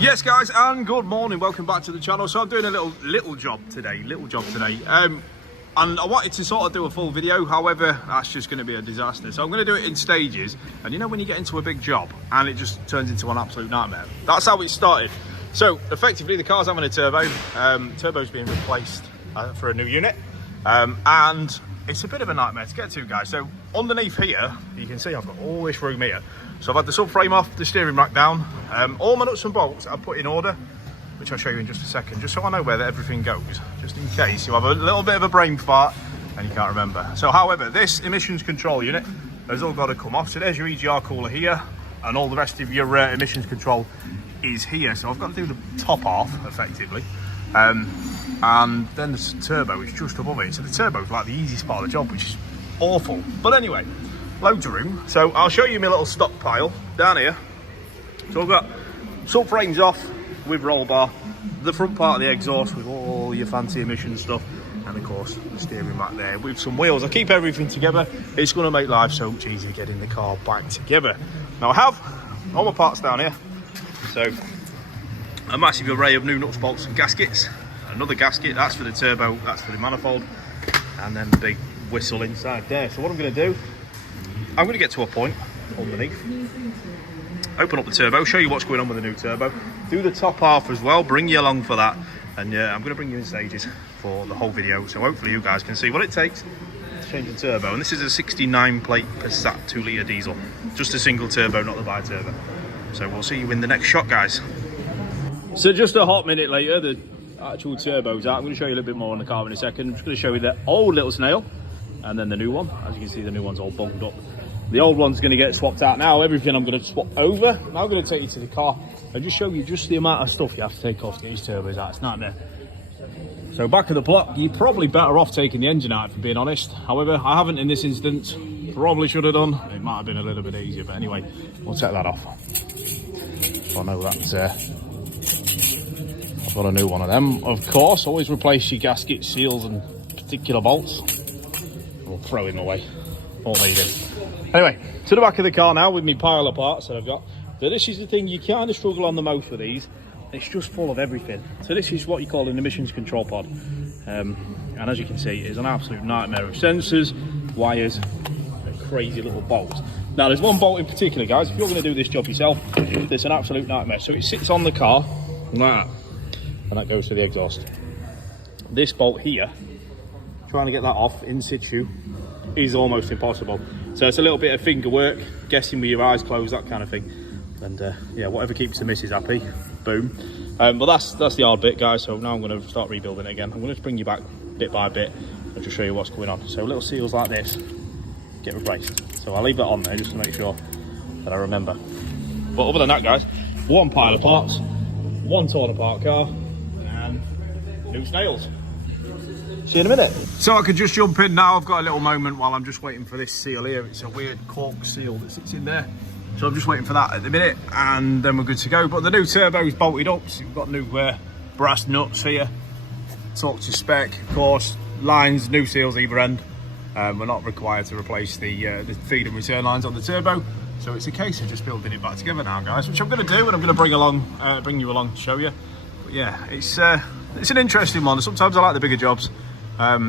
Yes guys, and good morning, welcome back to the channel. So I'm doing a little job today, and I wanted to sort of do a full video, however that's just going to be a disaster, so I'm going to do it in stages. And you know when you get into a big job and it just turns into an absolute nightmare, that's how it started. So effectively the car's having a turbo, turbo's being replaced for a new unit, and it's a bit of a nightmare to get to, guys. So underneath here you can see I've got all this room here. So I've had the subframe off, the steering rack down, all my nuts and bolts I've put in order, which I'll show you in just a second, just so I know where everything goes, just in case you have a little bit of a brain fart and you can't remember. So however, this emissions control unit has all got to come off. So there's your EGR cooler here, and all the rest of your emissions control is here. So I've got to do the top half, effectively. And then the turbo is just above it. So the turbo is like the easiest part of the job, which is awful. But anyway, loads of room. So I'll show you my little stockpile down here. So I've got subframes off with roll bar, the front part of the exhaust with all your fancy emission stuff, and of course the steering rack there with some wheels. I keep everything together. It's going to make life so much easier getting the car back together. Now I have all my parts down here. So a massive array of new nuts, bolts and gaskets. Another gasket, that's for the turbo, that's for the manifold, and then the big whistle inside there. So what I'm going to do, I'm going to get to a point underneath, open up the turbo, show you what's going on with the new turbo, do the top half as well, bring you along for that, and I'm going to bring you in stages for the whole video, so hopefully you guys can see what it takes to change the turbo. And this is a 69 plate Passat 2.0 diesel, just a single turbo, not the bi-turbo. So we'll see you in the next shot, guys. So just a hot minute later, the actual turbo's out. I'm going to show you a little bit more on the car in a second. I'm just going to show you the old little snail and then the new one. As you can see, the new one's all bunged up. The old one's going to get swapped out now. Everything I'm going to swap over. Now I'm going to take you to the car and just show you just the amount of stuff you have to take off to get these turbos out. It's not there. So back of the block, you're probably better off taking the engine out, if I'm being honest. However, I haven't in this instance. Probably should have done. It might have been a little bit easier, but anyway, we'll take that off. I know that's I've got a new one of them. Of course, always replace your gasket seals and particular bolts. We'll throw him away. Won't need him. Anyway, to the back of the car now with me pile of parts that I've got. So this is the thing you kind of struggle on the most with these. It's just full of everything. So this is what you call an emissions control pod. And as you can see, it's an absolute nightmare of sensors, wires, and crazy little bolts. Now there's one bolt in particular, guys. If you're going to do this job yourself, it's an absolute nightmare. So it sits on the car like that, and that goes to the exhaust. This bolt here, trying to get that off in situ is almost impossible. So it's a little bit of finger work, guessing with your eyes closed, that kind of thing. And yeah, whatever keeps the missus happy, boom. But that's the hard bit, guys. So now I'm going to start rebuilding it again. I'm going to bring you back bit by bit and just show you what's going on. So little seals like this get replaced. So I'll leave that on there just to make sure that I remember. But other than that, guys, one pile of parts, one torn apart car, and new snails. See you in a minute. So I could just jump in now. I've got a little moment while I'm just waiting for this seal here. It's a weird cork seal that sits in there. So I'm just waiting for that at the minute, and then we're good to go. But the new turbo is bolted up, so we've got new brass nuts here. It's up to spec, of course. Lines, new seals either end. We're not required to replace the feed and return lines on the turbo. So it's a case of just building it back together now, guys, which I'm going to do, and I'm going to bring you along to show you. But yeah, it's an interesting one. Sometimes I like the bigger jobs,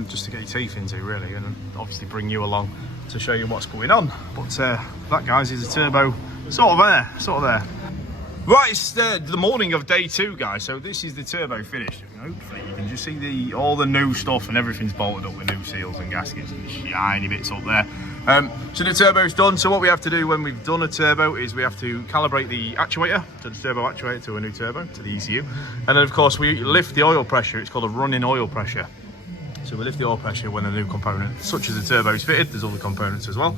just to get your teeth into, really, and obviously bring you along to show you what's going on. But that, guys, is a turbo sort of there. Right, it's the morning of day 2, guys. So this is the turbo finished. Hopefully you can just see all the new stuff, and everything's bolted up with new seals and gaskets and shiny bits up there. So the turbo's done. So what we have to do when we've done a turbo is we have to calibrate the actuator, so the turbo actuator to a new turbo, to the ECU. And then of course we lift the oil pressure. It's called a running oil pressure. So we lift the oil pressure when a new component, such as the turbo, is fitted. There's other components as well.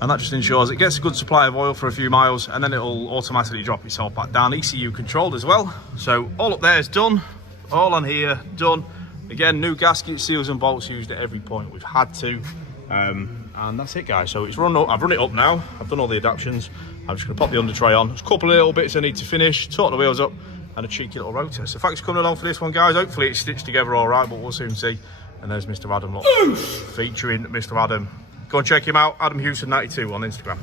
And that just ensures it gets a good supply of oil for a few miles, and then it'll automatically drop itself back down, ECU controlled as well. So all up there is done, all on here done. Again, new gasket, seals and bolts used at every point we've had to. And that's it, guys. So it's run up. I've run it up now. I've done all the adaptions. I'm just going to pop the under tray on. There's a couple of little bits I need to finish, torque the wheels up, and a cheeky little rotor. So thanks for coming along for this one, guys. Hopefully it's stitched together all right, but we'll soon see. And there's Mr. Adam, look, featuring Mr. Adam. Go and check him out, Adam Houston 92 on Instagram.